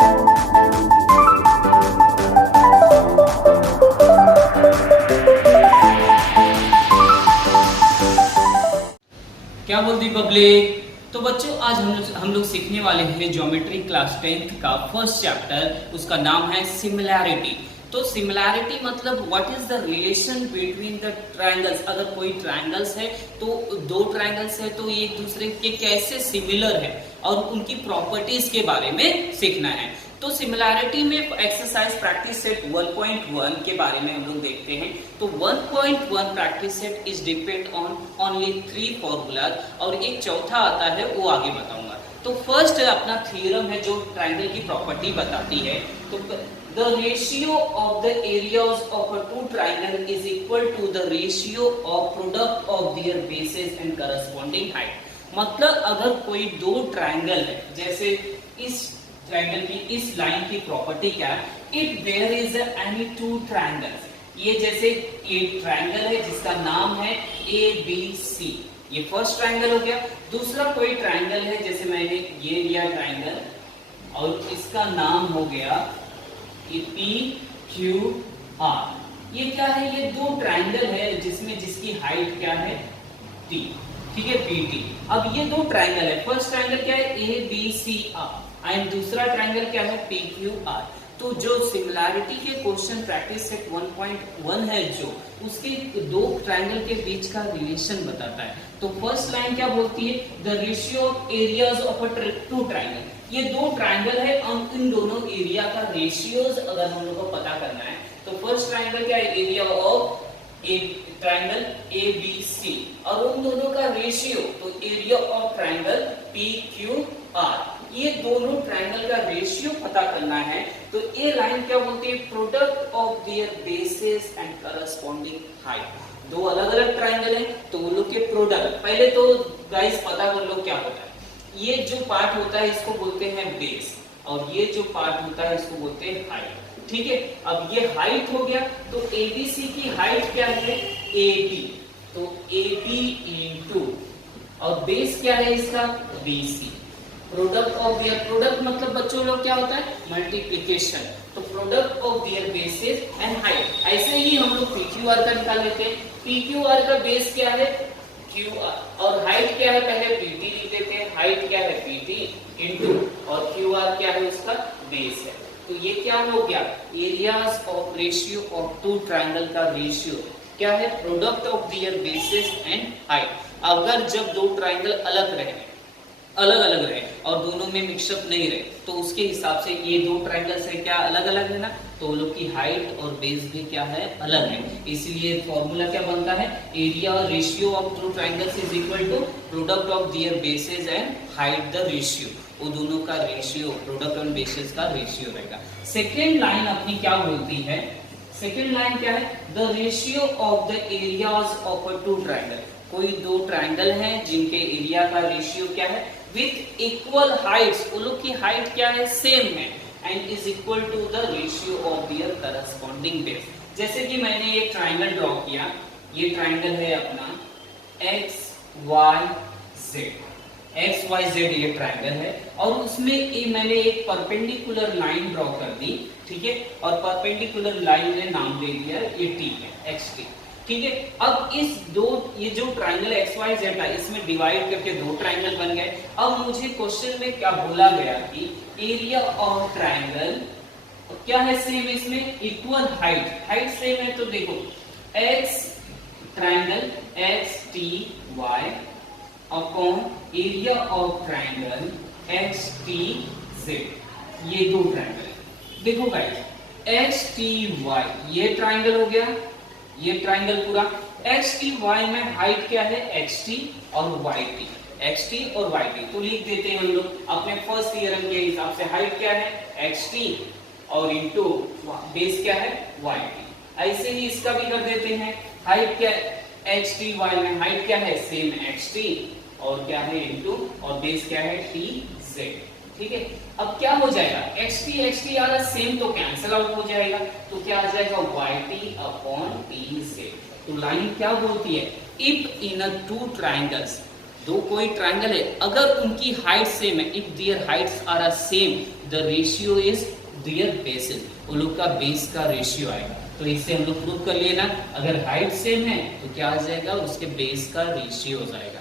क्या बोलती पब्लिक। तो बच्चों आज हम लोग सीखने वाले हैं ज्योमेट्री क्लास 10th का फर्स्ट चैप्टर, उसका नाम है सिमिलैरिटी। तो सिमिलैरिटी मतलब what is the relation between the triangles. अगर कोई ट्रायंगल्स है तो दो ट्रायंगल्स है तो ये एक दूसरे के कैसे सिमिलर है और उनकी प्रॉपर्टीज के बारे में सीखना है। तो सिमिलैरिटी में एक्सरसाइज प्रैक्टिस सेट 1.1 के बारे में हम लोग देखते हैं। तो 1.1 practice set is depend on only 3 formulas और एक चौथा आता है वो आगे बताऊंगा। तो फर्स्ट अपना थ्योरम है जो ट्रायंगल की प्रॉपर्टी बताती है। तो the ratio of the areas of a two triangle is equal to the ratio of product of their bases and corresponding height. मतलब अगर कोई दो ट्रायंगल है, जैसे इस ट्रायंगल की इस लाइन की प्रॉपर्टी क्या है, if there is any two triangles. ये जैसे एक ट्रायंगल है जिसका नाम है ABC, ये फर्स्ट ट्रायंगल हो गया। दूसरा कोई ट्रायंगल है, जैसे मैंने ये लिया ट्रायंगल और इसका नाम हो गया PQR। ये क्या है, ये दो ट्रायंगल है जिसमें जिसकी हाइट क्या है T, ठीक है PT। अब ये दो ट्रायंगल है, फर्स्ट ट्रायंगल क्या है ABCR एंड दूसरा ट्रायंगल क्या है PQR। तो जो सिमिलैरिटी के क्वेश्चन प्रैक्टिस सेट 1.1 है जो उसके दो ट्रायंगल के बीच का रिलेशन बताता है। तो फर्स्ट लाइन क्या बोलती है, the ratio of areas of a two triangle. ये दो ट्रायंगल है, इन दोनों एरिया का रेशियोज अगर हम लोग को पता करना है तो फर्स्ट ट्रायंगल क्या है, एरिया ऑफ ट्रायंगल ABC और उन दोनों का रेशियो तो एरिया ऑफ ट्रायंगल PQR। ये दोनों ट्रायंगल का रेशियो पता करना है। तो ये लाइन क्या बोलती है, product of their bases and corresponding height. दो अलग अलग ट्रायंगल है तो वो लोग के प्रोडक्ट, पहले तो गाइस पता कर लो क्या होता है। ये जो पार्ट होता है इसको बोलते हैं बेस और ये जो पार्ट होता है इसको बोलते हैं हाइट, ठीक है। अब ये हाइट हो गया तो ABC की हाइट क्या है AB, तो AB इंटू और बेस क्या है इसका BC। Product of there, product मतलब बच्चों लोग क्या होता है मल्टीप्लिकेशन। तो product of their bases and height. ऐसे ही हम लोग PQR का निकाल लेते हैं। PQR का बेस क्या है QR और हाइट क्या है, पहले PT लिख देते हैं। हाइट क्या है PT इंटू और QR क्या है उसका बेस है। तो ये क्या हो गया, areas of ratio of two triangle का रेशियो क्या है, product of their bases and height. अगर जब दो ट्रायंगल अलग रहे और दोनों में मिक्सअप नहीं रहे तो उसके हिसाब से ये दो ट्रायंगल से क्या अलग अलग है ना, तो वो लोग की हाइट और बेस भी क्या है अलग है। इसलिए फॉर्मूला क्या बनता है, area ratio of two triangles is equal to product of their bases and height the ratio. वो दोनों का रेशियो प्रोडक्ट और बेसिस का रेशियो रहेगा। सेकेंड लाइन अपनी क्या बोलती है, सेकेंड लाइन क्या है, the ratio of the areas of a two triangle. कोई दो ट्रायंगल हैं जिनके एरिया का रेशियो क्या है विथ इक्वल हाइट्स, वो लोग की हाइट क्या है सेम है and is equal to the ratio of their corresponding base. जैसे कि मैंने एक ट्रायंगल ड्रॉ किया, ये ट्रायंगल है अपना XYZ ये ट्रायंगल है और उसमें मैंने एक परपेंडिकुलर लाइन ड्रॉ कर दी, ठीक है। और परपेंडिकुलर लाइन ने नाम दे दिया ये T है, XT, ठीक है। अब इस दो ये जो ट्रायंगल XYZ है इसमें डिवाइड करके दो ट्रायंगल बन गए। अब मुझे क्वेश्चन में क्या बोला गया कि एरिया ऑफ ट्रायंगल क्या है सेम, इसमें इक्वल हाइट सेम है। तो देखो X triangle XTY upon area of triangle XTZ, ये दो ट्रायंगल है। देखो गाइस XTY ये ट्रायंगल हो गया, ये ट्रायंगल पूरा। XTY में हाइट क्या है XT और YT, XT और YT। तो लिख देते हैं हम लोग अपने फर्स्ट थियरम के हिसाब से, हाइट क्या है XT और इंटू बेस क्या है YT। ऐसे ही इसका भी कर देते हैं, हाइट क्या है XTY में हाइट क्या है सेम XT और क्या है इंटू और बेस क्या है TZ, ठीक है। अब क्या हो जाएगा, XT आ रहा सेम तो कैंसिल आउट हो जाएगा, तो क्या आ जाएगा YT अपॉन TZ। तो लाइन क्या बोलती है, if in a two triangles दो कोई ट्रायंगल है, अगर उनकी हाइट सेम है, if their heights are a same, the ratio is their bases, वो लोग का बेस का रेशियो आएगा। तो इससे हम लोग प्रूव कर लिए ना, अगर हाइट सेम है तो क्या आ जाएगा, उसके बेस का रेशियो हो जाएगा।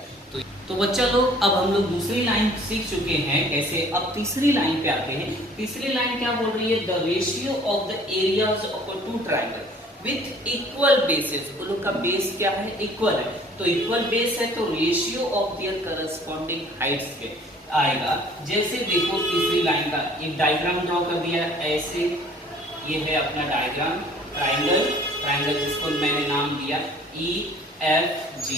तो बच्चा लोग अब हम लोग दूसरी लाइन सीख चुके हैं कैसे, अब तीसरी लाइन पे आते हैं। तीसरी लाइन क्या बोल रही है, the ratio of the areas of a two triangle with equal bases, वो लोग का बेस क्या है, इक्वल है। तो इक्वल बेस है तो ratio of their corresponding Heights के आएगा। जैसे देखो तीसरी लाइन का एक डायग्राम ड्रॉ कर दिया ऐसे, ये है अपना डायग्राम ट्रायंगल जिसको मैंने नाम दिया EFG,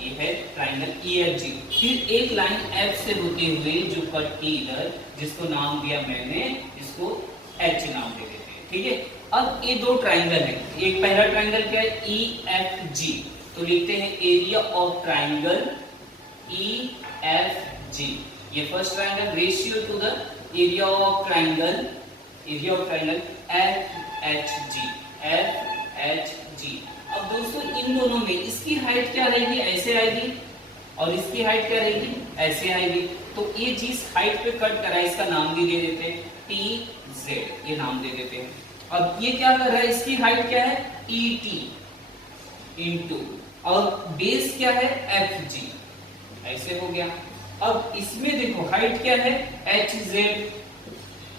ये है ट्रायंगल EFG। फिर एक लाइन F से होते हुए जो कटती इधर, जिसको नाम दिया मैंने, इसको H नाम दे देते हैं, ठीक है। अब ये दो ट्रायंगल है, एक पहला ट्रायंगल क्या है EFG, तो लिखते हैं एरिया ऑफ ट्रायंगल EFG, ये first triangle, ratio two the area of triangle FHG। अब दोस्तों इन दोनों में इसकी हाइट क्या रहेगी, ऐसे आएगी, और इसकी हाइट क्या रहेगी, ऐसे आएगी। तो ये जिस हाइट पे कट करा है इसका नाम भी दे देते हैं TZ, ये नाम दे देते हैं। अब ये क्या कर रहा है, इसकी हाइट क्या है ET इंटू, और बेस क्या है FG, ऐसे हो गया। अब इसमें देखो हाइट क्या है HZ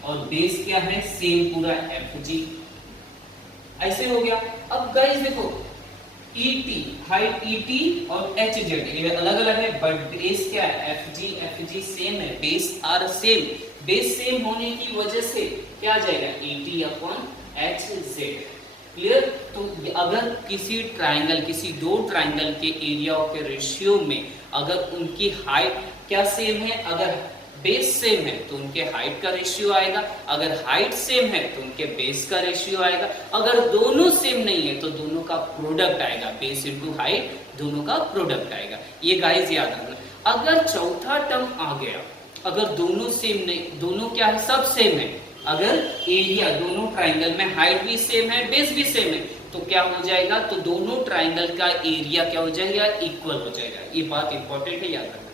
और बेस क्या है सेम पूरा FG, ऐसे हो गया। अब गाइस देखो ET, हाइट ET और HZ ये अलग अलग है, बट बेस क्या है FG सेम है, base are same, base same होने की वजह से क्या आ जाएगा ET अपॉन HZ, क्लियर। तो अगर किसी ट्रायंगल, किसी दो ट्रायंगल के एरिया के रेशियो में अगर उनकी हाइट क्या सेम है, अगर बेस सेम है तो उनके हाइट का रेशियो आएगा, अगर हाइट सेम है तो उनके बेस का रेशियो आएगा, अगर दोनों सेम नहीं है तो दोनों का प्रोडक्ट आएगा, बेस इनटू हाइट दोनों का प्रोडक्ट आएगा। ये गाइस याद रखना। अगर चौथा टर्म आ गया, अगर दोनों सेम नहीं, दोनों क्या है, सब सेम है, अगर एरिया दोनों ट्रायंगल में हाइट भी सेम है, बेस भी सेम है, तो क्या हो जाएगा, तो दोनों ट्रायंगल का एरिया क्या हो जाएगा, इक्वल हो जाएगा। ये बात इंपॉर्टेंट है, याद रखना।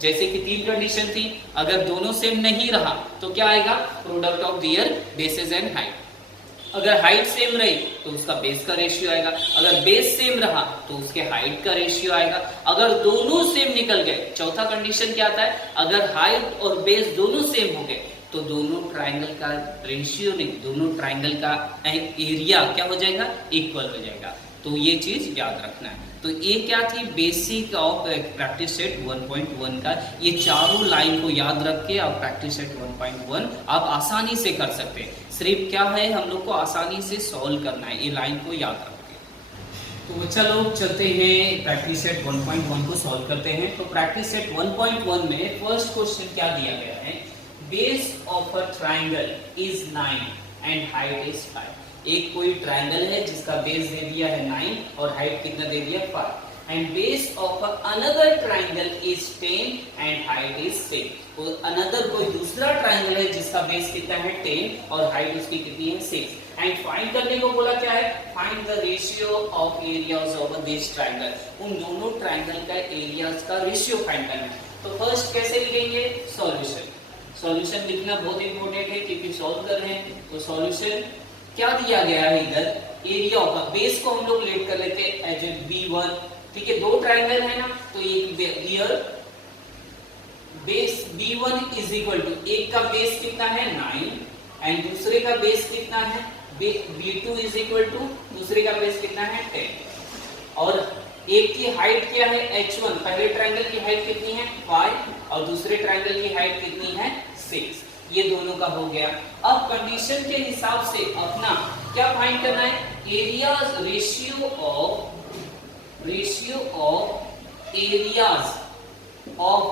जैसे कि तीन कंडीशन थी, अगर दोनों सेम नहीं रहा तो क्या आएगा, product of their bases and height. अगर हाइट सेम रही तो उसका बेस का रेशियो आएगा, अगर बेस सेम रहा तो उसके हाइट का रेशियो आएगा। अगर दोनों सेम निकल गए, चौथा कंडीशन क्या आता है, अगर हाइट और बेस दोनों सेम हो गए तो दोनों ट्रायंगल का रेशियो नहीं, दोनों ट्रायंगल का एरिया क्या हो जाएगा, इक्वल हो जाएगा। तो ये चीज याद रखना है। तो ये क्या थी, बेसिक ऑफ प्रैक्टिस सेट 1.1 का, ये चारों लाइन को याद रख के आप प्रैक्टिस सेट 1.1 आप आसानी से कर सकते हैं। सिर्फ क्या है, हम लोग को आसानी से सॉल्व करना है, ये लाइन को याद रख के। तो बच्चा लोग चलते हैं प्रैक्टिस सेट 1.1 को सॉल्व करते हैं। तो प्रैक्टिस सेट 1.1 में फर्स्ट क्वेश्चन क्या दिया गया है, base of a triangle is 9 and height is 5। एक कोई ट्रायंगल है जिसका बेस दे दिया है 9 और हाइट कितना दे दिया 5, and base of another triangle is 10 and height is 6। Another कोई दूसरा ट्रायंगल है जिसका बेस कितना है 10 और हाइट उसकी कितनी है 6, एंड फाइंड करने को बोला क्या है, find the ratio of areas of this triangle. उन दोनों ट्रायंगल का एरियाज का रेशियो फाइंड करना है। तो फर्स्ट कैसे लिखेंगे, सॉल्यूशन लिखना बहुत इंपॉर्टेंट है क्योंकि सॉल्व कर रहे हैं। तो सॉल्यूशन क्या दिया गया है, इधर एरिया का बेस को हम लोग लेट कर लेते हैं एज ए B1, ठीक है। दो ट्रायंगल है ना, तो एक base B1 is equal to, एक का बेस कितना है 9 एंड दूसरे का बेस कितना है B2 इज इक्वल टू, दूसरे का बेस कितना है 10, और एक की हाइट क्या है H1, पहले ट्रायंगल की हाइट कितनी है 5 और दूसरे ट्रायंगल की हाइट कितनी है 6, ये दोनों का हो गया। अब कंडीशन के हिसाब से अपना क्या फाइंड करना है, areas ratio of areas of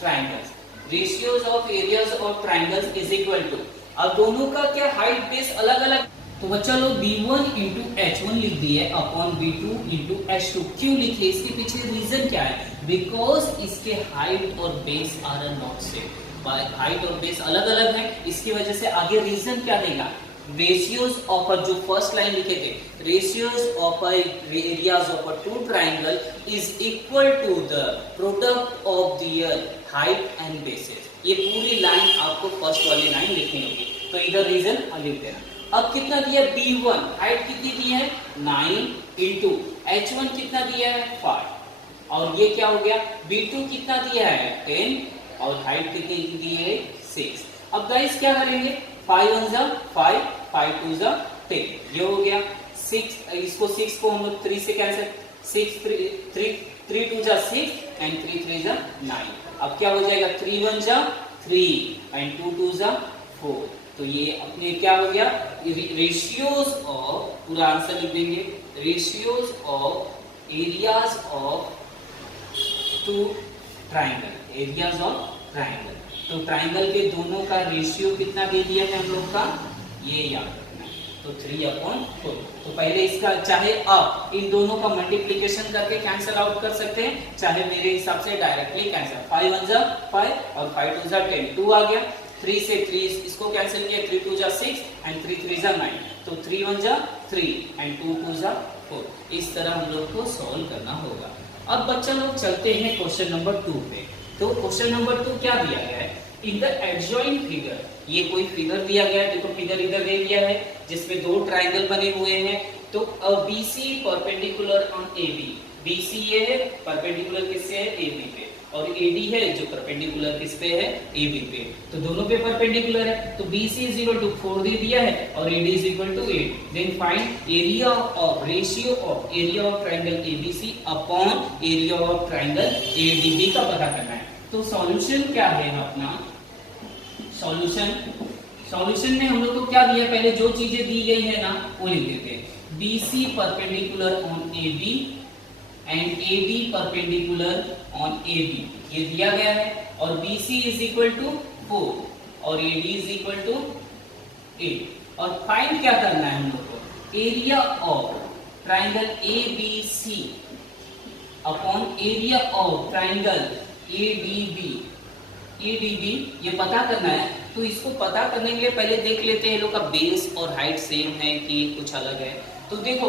triangles, ratios of areas of triangles is equal to, अब दोनों का क्या हाइट बेस अलग अलग। तो बच्चा लोग B1 इंटू H1 लिख दिए अपॉन B2 इंटू H2। क्यों लिखे, इसके पीछे रीजन क्या है, बिकॉज इसके हाइट और base are not same, height और बेस अलग अलग है, इसकी वजह से आगे रीजन क्या देगा, ratios of a, जो फर्स्ट लाइन लिखे थे, ratios of a areas of a two triangle is equal to the product of their height and bases। ये पूरी लाइन आपको फर्स्ट वाली लाइन लिखनी होगी, तो इधर रीजन लिख देना। अब कितना दिया B1 हाइट कितनी दी है 9 इंटू H1 कितना दिया है 5, और ये क्या हो गया B2 कितना दिया है 10 और हाइट कितनी दी है 6। अब गाइस क्या करेंगे 5 1 जा 5, 5 2 जा 10, ये हो गया 6, इसको 6 को हम लोग 3 से कैंसिल, 3 2 जा 6 एंड 3 3 जा 9। अब क्या हो जाएगा 3 1 जा 3 एंड 2 2 जा 4। तो ये अपने क्या हो गया रेशियोज ऑफ, पूरा आंसर लिख देंगे, ratios of areas of two triangle, areas of triangle. तो ट्राइंगल के दोनों का रेशियो कितना दे दिया है हम लोग का, ये याद रखना है, तो 3/4। तो पहले इसका चाहे आप इन दोनों का मल्टीप्लिकेशन करके कैंसिल आउट कर सकते हैं, चाहे मेरे हिसाब से डायरेक्टली कैंसिल, 5 1 जा 5 और 5 2 जा 10, 2 आ गया, 3 से 3 इसको कैंसिल किया, 3 2 जा 6 एंड 3 3 जा 9, तो 3 1 जा 3 एंड 2 2 जा 4। इस तरह हम लोग को सॉल्व करना होगा। अब बच्चा लोग चलते हैं क्वेश्चन नंबर 2 पे। तो क्वेश्चन नंबर 2 क्या दिया गया है, इन द एडजॉइंट फिगर, ये कोई फिगर दिया गया है, देखो फिगर इधर दे दिया है जिसमें दो ट्राइंगल बने हुए हैं। तो BC perpendicular on AB, BC ये है परपेंडिकुलर किससे है AB पे, और AD है जो परपेंडिकुलर किस पे है AB पे, तो दोनों पे परपेंडिकुलर है। तो BC इज इक्वल टू 4 दे दिया है और AD is equal to 8। Then find area of, ratio of area of triangle ABC upon area of triangle ADB का पता करना है। तो सॉल्यूशन क्या है अपना, सॉल्यूशन में हम लोग को क्या दिया, पहले जो चीजें दी गई है ना वो लिख देते हैं। BC perpendicular on AB and AD perpendicular on AB, ये दिया गया है, और BC इज इक्वल टू 4 और AD इज इक्वल टू 8। और फाइंड क्या करना है हम लोग को, area of triangle ABC upon area of triangle ADB ये पता करना है। तो इसको पता करने के लिए पहले देख लेते हैं लोग का बेस और हाइट सेम है कि कुछ अलग है। तो देखो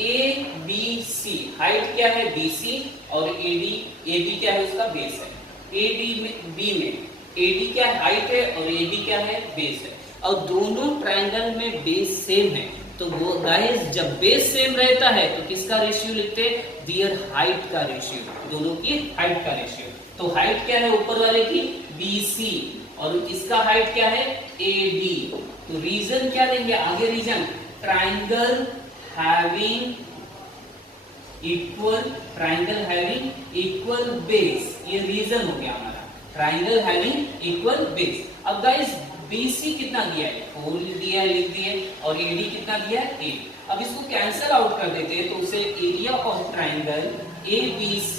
ABC हाइट क्या है BC और AB क्या है उसका बेस है। B में AD क्या हाइट है और AB क्या है बेस है, और दोनों ट्रायंगल में बेस सेम है। तो वो गाइस जब बेस सेम रहता है तो किसका रेशियो लिखते हैं, देयर हाइट का रेशियो, दोनों की हाइट का रेशियो। तो हाइट क्या है ऊपर वाले की BC और इसका हाइट क्या है AD। तो रीजन क्या देंगे आगे, reason triangle having equal base, ये रीजन हो गया हमारा, ट्राइंगल हैविंग इक्वल बेस। अब गाइस BC कितना दिया है 4 दिया है, लिख दिए, और AD कितना दिया है 8। अब इसको कैंसिल आउट कर देते हैं, तो उसे area of triangle ABC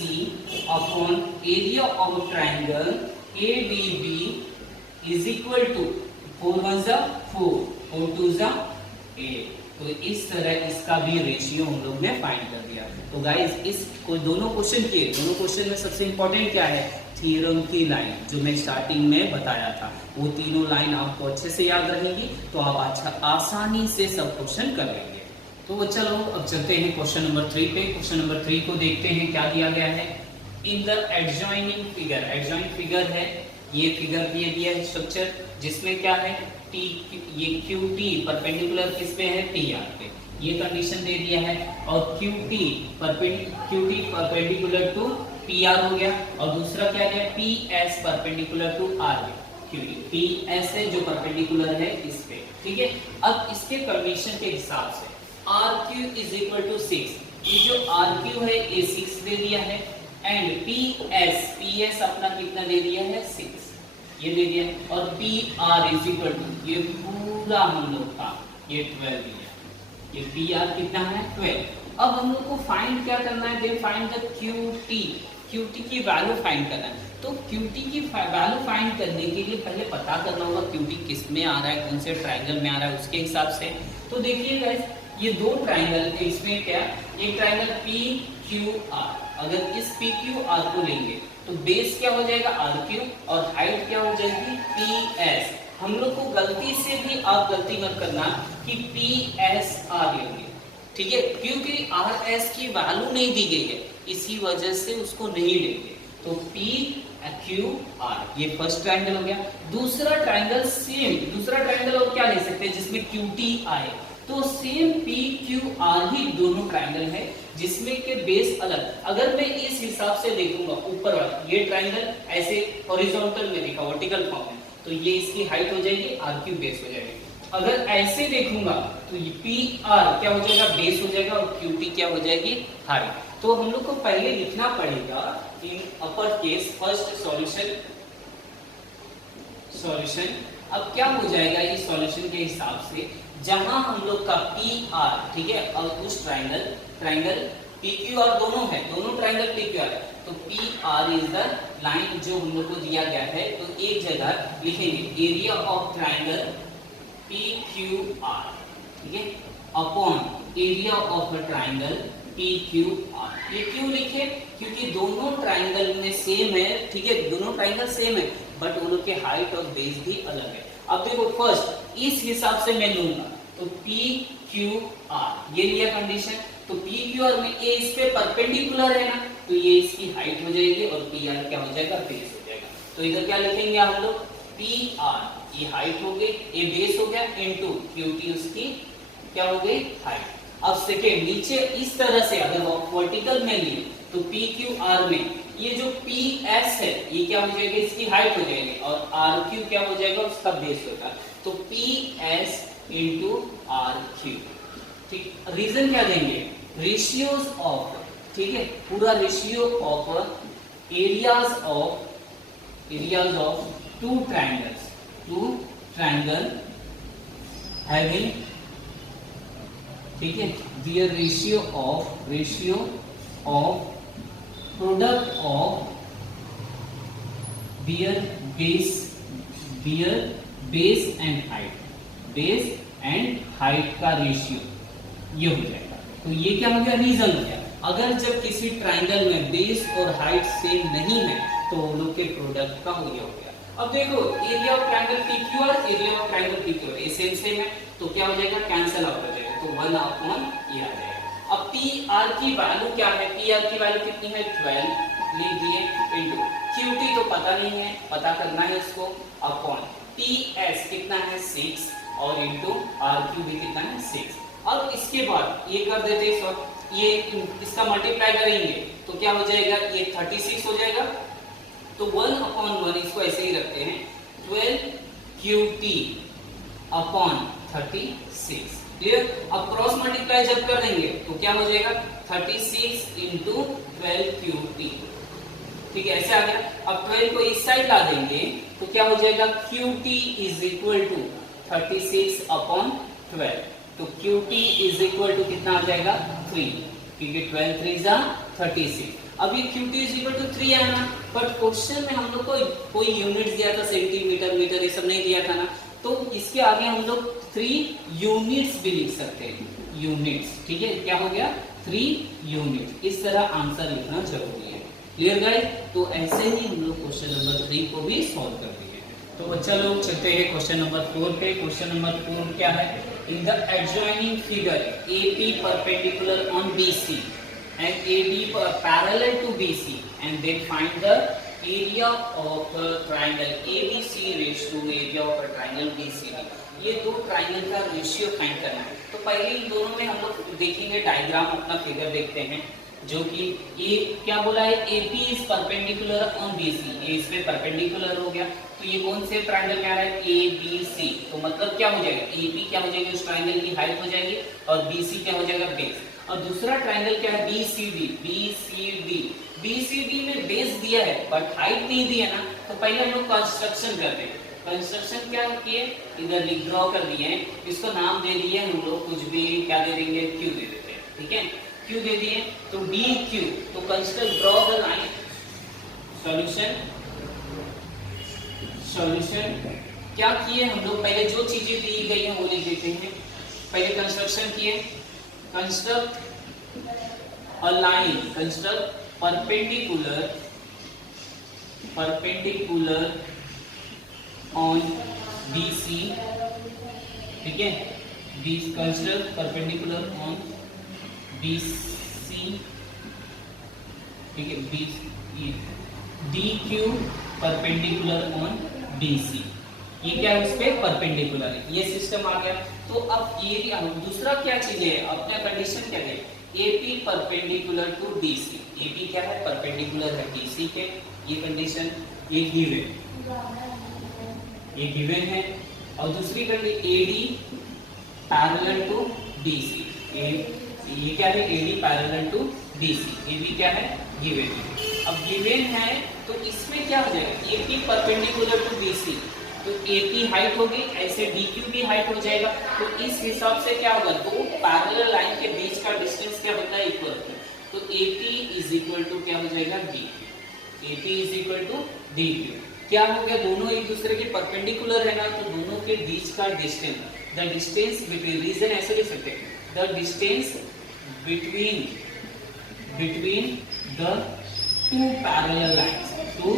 upon area of triangle ADB is equal to 4 1 जा 4, 4 2 जा 8। तो इस तरह इसका भी रेशियो हम लोग ने फाइंड कर दिया। तो गाइस इस दोनों क्वेश्चन में सबसे इंपॉर्टेंट क्या है, थ्योरम की लाइन जो मैं स्टार्टिंग में बताया था, वो तीनों लाइन आपको अच्छे से याद रहेंगी, तो आप आसानी से सब क्वेश्चन कर लेंगे। तो चलो अब चलते हैं क्वेश्चन नंबर 3 पे। क्वेश्चन नंबर 3 को देखते हैं क्या दिया गया है। इन the adjoining figure, adjoint figure है, ये फिगर दिया गया है स्ट्रक्चर जिसमें क्या है T, ये QT परपेंडिकुलर किस पे है PR पे, ये कंडीशन दे दिया है, और QT परपेंडिकुलर टू PR हो गया, और दूसरा क्या है PS परपेंडिकुलर टू R है, QT PS है जो परपेंडिकुलर है इस पे, ठीक है। अब इसके कंडीशन के हिसाब से RQ इज इक्वल टू 6, ये जो RQ है ये 6 दे दिया है, एंड PS अपना कितना दे दिया है 6, ये दे दिया, और PR इज इक्वल टू ये पूरा हम लोग का ये 12 दिया, ये PR कितना है 12। अब हम लोग को फाइंड क्या करना है, देन फाइंड द QT की वैल्यू फाइंड करना है। तो QT की वैल्यू फाइंड करने के लिए पहले पता करना होगा QT किस में आ रहा है, कौन से ट्राइंगल में आ रहा है उसके हिसाब से। तो देखिए गाइस ये दो ट्राइंगल, इसमें क्या एक ट्राइंगल PQR, अगर इस PQR को लेंगे तो बेस क्या हो जाएगा आर क्यू और हाइट क्या हो जाएगी पी एस। हम लोग को गलती से भी आप गलती मत करना कि पी एस आर लेंगे, ठीक है, क्योंकि आर एस की वैल्यू नहीं दी गई है, इसी वजह से उसको नहीं लेंगे। तो पी क्यू आर ये फर्स्ट ट्रायंगल हो गया। दूसरा ट्रायंगल सेम, दूसरा ट्रायंगल और क्या ले सकते हैं जिसमें क्यू टी आए, तो सेम पी क्यू आर ही दोनों ट्रायंगल है जिसमें के बेस अलग। अगर मैं इस हिसाब से देखूंगा ऊपर वाला ये ट्रायंगल ऐसे हॉरिजॉन्टल में देखा वर्टिकल फॉर्म में, तो ये इसकी हाइट हो जाएगी आर क्यू बेस हो जाएगी। अगर ऐसे देखूंगा तो ये पी आर क्या हो जाएगा बेस हो जाएगा और क्यू टी क्या हो जाएगी हाइट। तो हम लोग को पहले लिखना पड़ेगा इन अपर केस फर्स्ट सॉल्यूशन। अब क्या हो जाएगा इस सॉल्यूशन के हिसाब से, जहां हम लोग का पी आर, ठीक है, और उस ट्रायंगल पी क्यू आर दोनों है, दोनों ट्रायंगल पी क्यू आर है, तो P R is the line जो हम लोग को दिया गया है। तो एक जगह लिखेंगे area of triangle P Q R, ठीक है, upon area of a triangle P Q R. ये क्यों लिखे, क्योंकि दोनों ट्रायंगल में सेम है, ठीक है, दोनों ट्रायंगल सेम है, बट उन लोग के हाइट और बेस भी अलग है। अब देखो फर्स्ट इस हिसाब से मैं लूंगा तो पी क्यू आर ये लिया कंडीशन, तो पी क्यू आर में ए इस पे परपेंडिकुलर है ना, तो ये इसकी हाइट हो जाएगी और पी आर क्या हो जाएगा बेस हो जाएगा। तो इधर क्या लिखेंगे हम लोग पी आर ये हाइट हो गई, ए बेस हो गया, इनटू क्यू टी उसकी क्या हो गई हाइट। अब सेकेंड नीचे इस तरह से अगर वर्टिकल में लिए तो पी क्यू आर में ये जो पी एस है ये क्या हो जाएगा इसकी हाइट हो जाएगी और आर क्यू क्या हो जाएगा उसका बेस होगा। तो P S into R Q, ठीक। रीजन क्या देंगे, रेशियोज ऑफ, ठीक है, पूरा ratio of areas of two triangle having, ठीक है, their ratio of product of their base and height का रेशियो ये हो जाएगा। तो ये क्या हो गया रीजन हो गया। अगर जब किसी ट्रायंगल में बेस और हाइट सेम नहीं है तो उन लोग के प्रोडक्ट का हो गया। अब देखो area of triangle P Q R, area of triangle P Q R ये सेम है, तो क्या हो जाएगा कैंसिल आउट हो जाएगा, तो 1 अपॉन ये आ जाएगा। अब पी आर की वैल्यू क्या है, पी आर की वैल्यू कितनी है 12 लिख दिए, इनटू क्यू टी तो पता नहीं है, पता करना है इसको, अपॉन पी एस कितना है 6 और इनटू आर क्यू भी कितना है 6। अब इसके बाद ये कर देते हैं सर, ये इसका मल्टीप्लाई करेंगे तो क्या हो जाएगा ये 36 हो जाएगा, तो 1 अपॉन 1 इसको ऐसे ही रखते हैं 12 क्यू टी अपॉन 36, क्लियर। अब क्रॉस मल्टीप्लाई जब कर देंगे तो क्या हो जाएगा 36 इंटू 12 क्यू टी, ठीक है, ऐसे आ गया। अब 12 को इस साइड ला देंगे तो क्या हो जाएगा Q T is equal to 36 upon 12, तो Q T is equal to कितना आ जाएगा 3, क्योंकि 12 3 जा 36। अब ये Q T is equal to 3 है ना, बट क्वेश्चन में हम लोग को कोई यूनिट दिया था, सेंटीमीटर मीटर ये सब नहीं दिया था ना, तो इसके आगे हम लोग 3 यूनिट्स भी लिख सकते हैं, यूनिट्स, ठीक है, क्या हो गया 3 यूनिट। इस तरह आंसर लिखना जरूरी है, क्लियर गाइस। तो ऐसे ही हम लोग क्वेश्चन नंबर 3 को भी सॉल्व कर दिए। तो बच्चा लोग चलते हैं क्वेश्चन नंबर 4 पे। क्वेश्चन नंबर 4 क्या है, इन the adjoining figure AP perpendicular on BC and AD parallel to BC and then find the area of a triangle ABC raised to area of a triangle BCD। ये दो triangle का ratio find करना है। तो पहले इन दोनों में हम लोग देखेंगे डायग्राम, अपना फिगर देखते हैं, जो कि ये क्या बोला है AP is perpendicular on BC, ये इस पे परपेंडिकुलर हो गया, तो ये कौन से ट्राइंगल में आ रहा है ABC, तो मतलब क्या हो जाएगा AP क्या हो जाएगी उस ट्राइंगल की हाइट हो जाएगी और BC क्या हो जाएगा बेस। और दूसरा ट्राइंगल क्या है BCD में बेस दिया है बट हाइट नहीं दिया ना, तो पहले हम लोग कंस्ट्रक्शन करते हैं। कंस्ट्रक्शन क्या किए, इधर ड्रॉ कर दिए हैं, इसको नाम दे दिए हम लोग, कुछ भी क्या दे देंगे Q दे देते हैं, ठीक है, Q दे दिए तो BQ, तो construct draw the line. Solution क्या किए हम लोग, पहले जो चीजें दी गई हैं वो लिख देते हैं। पहले कंस्ट्रक्शन किए, construct a line, construct perpendicular perpendicular on BC, ठीक है, be consider perpendicular on BC, ठीक है, DQ परपेंडिकुलर ऑन BC, ये क्या है, उस पे परपेंडिकुलर है, ये सिस्टम आ गया। तो अब एरिया, दूसरा क्या चीज है, अपना कंडीशन क्या है, AP perpendicular to DC, AP क्या है, परपेंडिकुलर है DC के, ये कंडीशन, ये गिवन है। और दूसरी condition AD parallel to DC, ये क्या है, AD parallel to DC, AB क्या है, गिवन है। अब गिवन है तो इसमें क्या हो जाएगा, AP परपेंडिकुलर टू BC, तो AP हाइट होगी, ऐसे DQ भी हाइट हो जाएगा। तो इस हिसाब से क्या होगा, दो पैरेलल लाइन के बीच का डिस्टेंस क्या होता है, इक्वल होता है। तो AP इज इक्वल टू क्या हो जाएगा, DQ, AP is equal to DQ। क्या हो गया, दोनों एक दूसरे के परपेंडिकुलर है ना, तो दोनों के बीच का distance, the distance between, reason ऐसे लिख सकते हैं, the distance between the two parallel lines, दो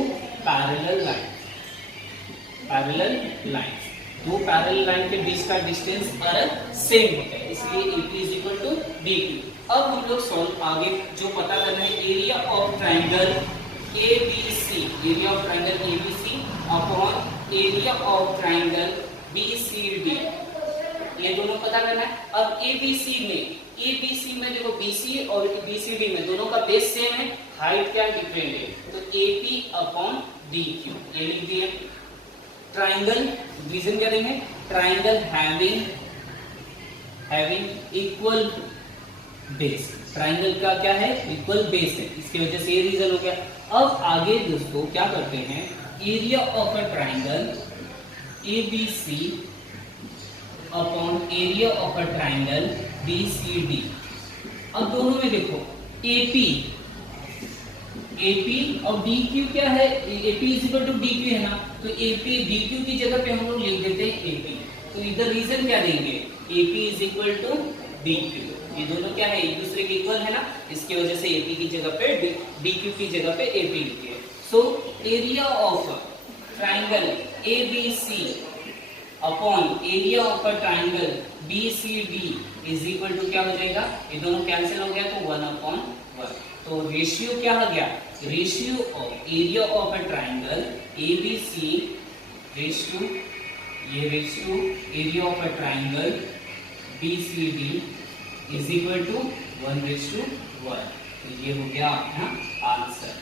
पैरेलल लाइन के बीच का डिस्टेंस सेम होता है, इसलिए AP is equal to DQ। अब हम लोग सॉल्व आगे जो पता करना है, area of triangle ABC, area of triangle ABC upon area of triangle BCD, ये दोनों पता करना है। अब ABC में देखो, BC और BCD में दोनों का बेस सेम है, हाइट क्या डिफरेंट है, तो AP अपॉन DQ, ये लिख दिया। ट्राइंगल रीजन क्या देंगे, triangle having equal base, triangle का क्या है, इक्वल बेस है, इसकी वजह से ये रीजन हो गया। अब आगे दोस्तों क्या करते हैं, area of a triangle ABC upon area of a triangle BCD। अब दोनों में देखो, AP और DQ क्या है, AP is equal to DQ है ना, तो AP DQ की जगह पे हम लोग लिख देते हैं AP। तो इधर रीजन क्या देंगे, AP is equal to DQ, ये दोनों क्या है, एक दूसरे के इक्वल है ना, इसकी वजह से AP की जगह पे DQ की जगह पे AP लिखिए। So area of triangle ABC upon area of a triangle BCD is equal to क्या हो जाएगा, ये दोनों कैंसिल हो गया तो 1/1। तो रेशियो क्या आ गया, ratio of area of a triangle ABC ratio, ये ratio area of a triangle BCD is equal to 1:1। तो ये हो गया आपका आंसर।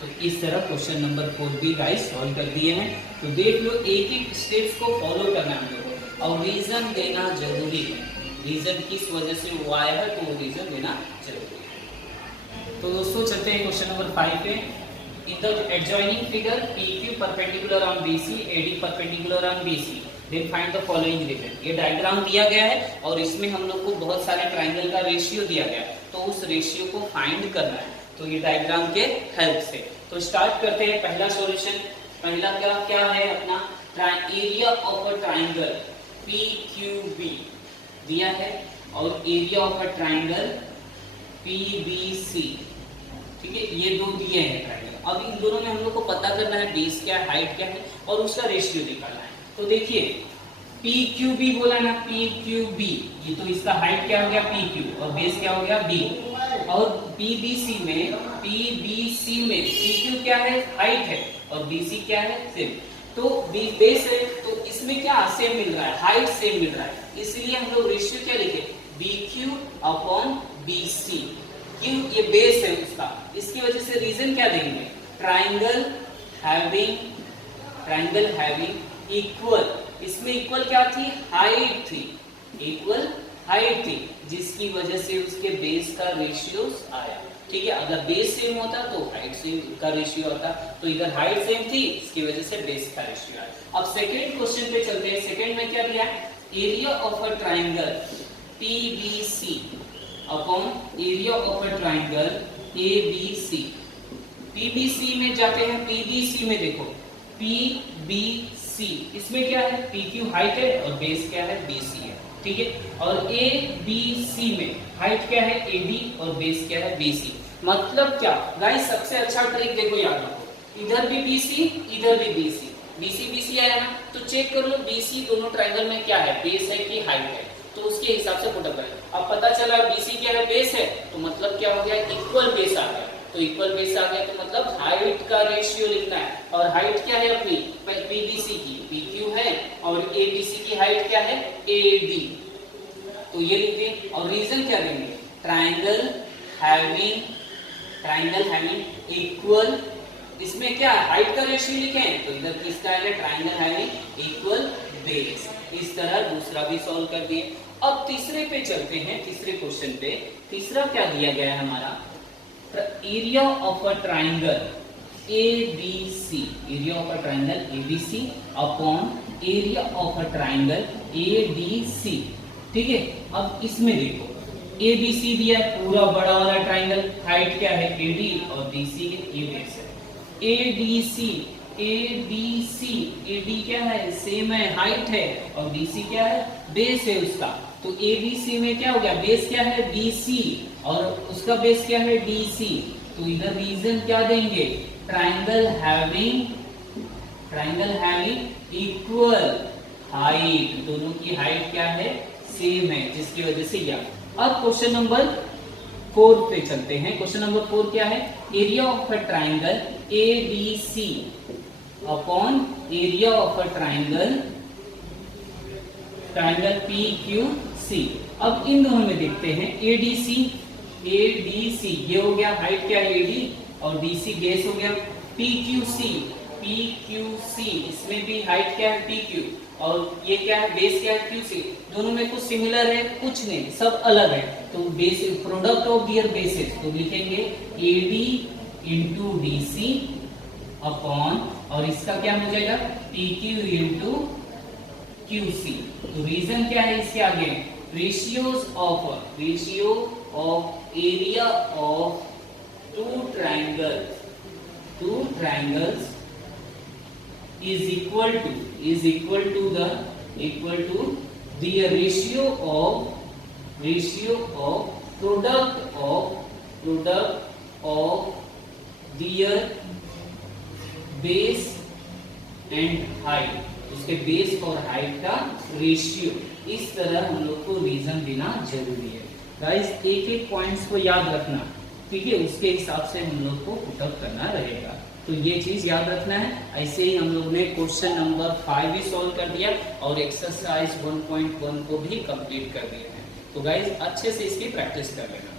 तो इस तरह क्वेश्चन नंबर 4 भी गाइस सॉल्व कर दिए हैं। तो देख लो, एक एक स्टेप्स को फॉलो करना है हम लोगों को, और रीजन देना जरूरी है, रीजन किस वजह से हुआ है तो वो रीजन देना जरूरी है। तो दोस्तों चलते हैं क्वेश्चन नंबर 5 पे। In the adjoining figure PQ perpendicular on BC, AD perpendicular on BC, then find the following reason. ये डायग्राम दिया गया है और इसमें हम लोग को बहुत सारे ट्राइंगल का रेशियो दिया गया है, तो उस रेशियो को फाइंड करना है, तो ये डायग्राम के हेल्प से। तो स्टार्ट करते हैं। पहला सॉल्यूशन, पहला क्या है अपना, area of a triangle PQB दिया है और area of a triangle PBC, ठीक है, ये दो दिए हैं ट्राइंगल। अब इन दोनों में हम लोग को पता करना है बेस क्या है, हाइट क्या है और उसका रेशियो निकालना है। तो देखिए PQB बोला ना, PQB, ये तो इसका हाइट क्या हो गया PQ और बेस क्या हो गया B, और PBC में PQ क्या है, हाइट है, और BC क्या है, सेम। तो बेस है, तो इसमें क्या सेम मिल रहा है, हाइट सेम मिल रहा है, इसलिए हम लोग रेशियो क्या लिखे, BQ अपॉन BC। क्यों, ये बेस है उसका, इसकी वजह से रीजन क्या देंगे, ट्राइंगल हैविंग इक्वल, इसमें इक्वल क्या थी, हाइट थी, इक्वल हाइट थी, जिसकी वजह से उसके बेस का रेशियो आया। ठीक है, अगर बेस सेम होता तो हाइट सेम का रेशियो आता, तो इधर हाइट सेम थी, इसकी वजह से बेस का रेशियो आया। अब सेकंड क्वेश्चन पे चलते हैं। सेकंड में क्या दिया, area of a triangle PBC upon area of a triangle ABC। PBC में जाते हैं, PBC में देखो PBC, इसमें क्या है, PQ हाइट है और बेस क्या है, BC है, ठीक है। और ABC में हाइट क्या है, AD, और बेस क्या है, BC। मतलब क्या गाइस, सबसे अच्छा ट्रिक देखो, याद रखो, इधर भी BC, इधर भी BC, BC BC आया ना, तो चेक कर लो BC दोनों ट्रायंगल में क्या है, बेस है कि हाइट है, तो उसके हिसाब से पुटअप करें। अब पता चला BC क्या है, बेस है, तो मतलब क्या हो गया, इक्वल बेस आ गया, तो इक्वल बेस आ गया तो मतलब हाइट का रेशियो लिखना है, और हाइट क्या है अपनी PBC की PQ है, और ABC की हाइट क्या है AD, तो ये लिख दें। और रीजन क्या देंगे, ट्रायंगल हैविंग इक्वल, इसमें क्या हाइट का रेशियो लिखे हैं, तो इधर किसका है, ट्रायंगल हैविंग इक्वल बेस। इस तरह दूसरा भी सॉल्व कर दिए। अब तीसरे पे चलते हैं, तीसरे क्वेश्चन पे। तीसरा क्या दिया गया है हमारा, area of a triangle ABC, area of a triangle ABC upon area of a triangle ADC, ठीक है। अब इसमें देखो ABC दिया है, पूरा बड़ा वाला ट्रायंगल, हाइट क्या है AD और DC ये बेस है। AD क्या है, सेम है, हाइट है, और DC क्या है, बेस है उसका। तो ABC में क्या हो गया, बेस क्या है BC और उसका बेस क्या है DC, तो इधर रीजन क्या देंगे, ट्रायंगल हैविंग इक्वल हाइट, दोनों की हाइट क्या है, सेम है, जिसकी वजह से यह। अब क्वेश्चन नंबर 4 पे चलते हैं। क्वेश्चन नंबर 4 क्या है, area of a triangle ABC upon area of a triangle PQC। अब इन दोनों में देखते हैं, ADC ये हो गया, हाइट क्या है AD और DC बेस हो गया, PQC इसमें भी हाइट क्या है PQ और ये क्या है, बेस क्या है QC। दोनों में कुछ सिमिलर है, कुछ नहीं, सब अलग है, तो base product of their basis, तो लिखेंगे AD इंटू DC अपॉन, और इसका क्या हो जाएगा PQ इंटू QC। तो रीजन क्या है इसके आगे, ratio of area of two triangles is equal to the ratio of product of their base and height, उसके बेस और हाइट का रेशियो। इस तरह हम लोग को रीजन देना जरूरी है गाइस, एक पॉइंट्स को याद रखना, ठीक है, उसके हिसाब से हम लोग को पुटअप करना रहेगा, तो ये चीज याद रखना है। ऐसे ही हम लोग ने क्वेश्चन नंबर 5 भी सॉल्व कर दिया और एक्सरसाइज 1.1 को भी कंप्लीट कर दिया है। तो गाइज अच्छे से इसकी प्रैक्टिस कर लेना।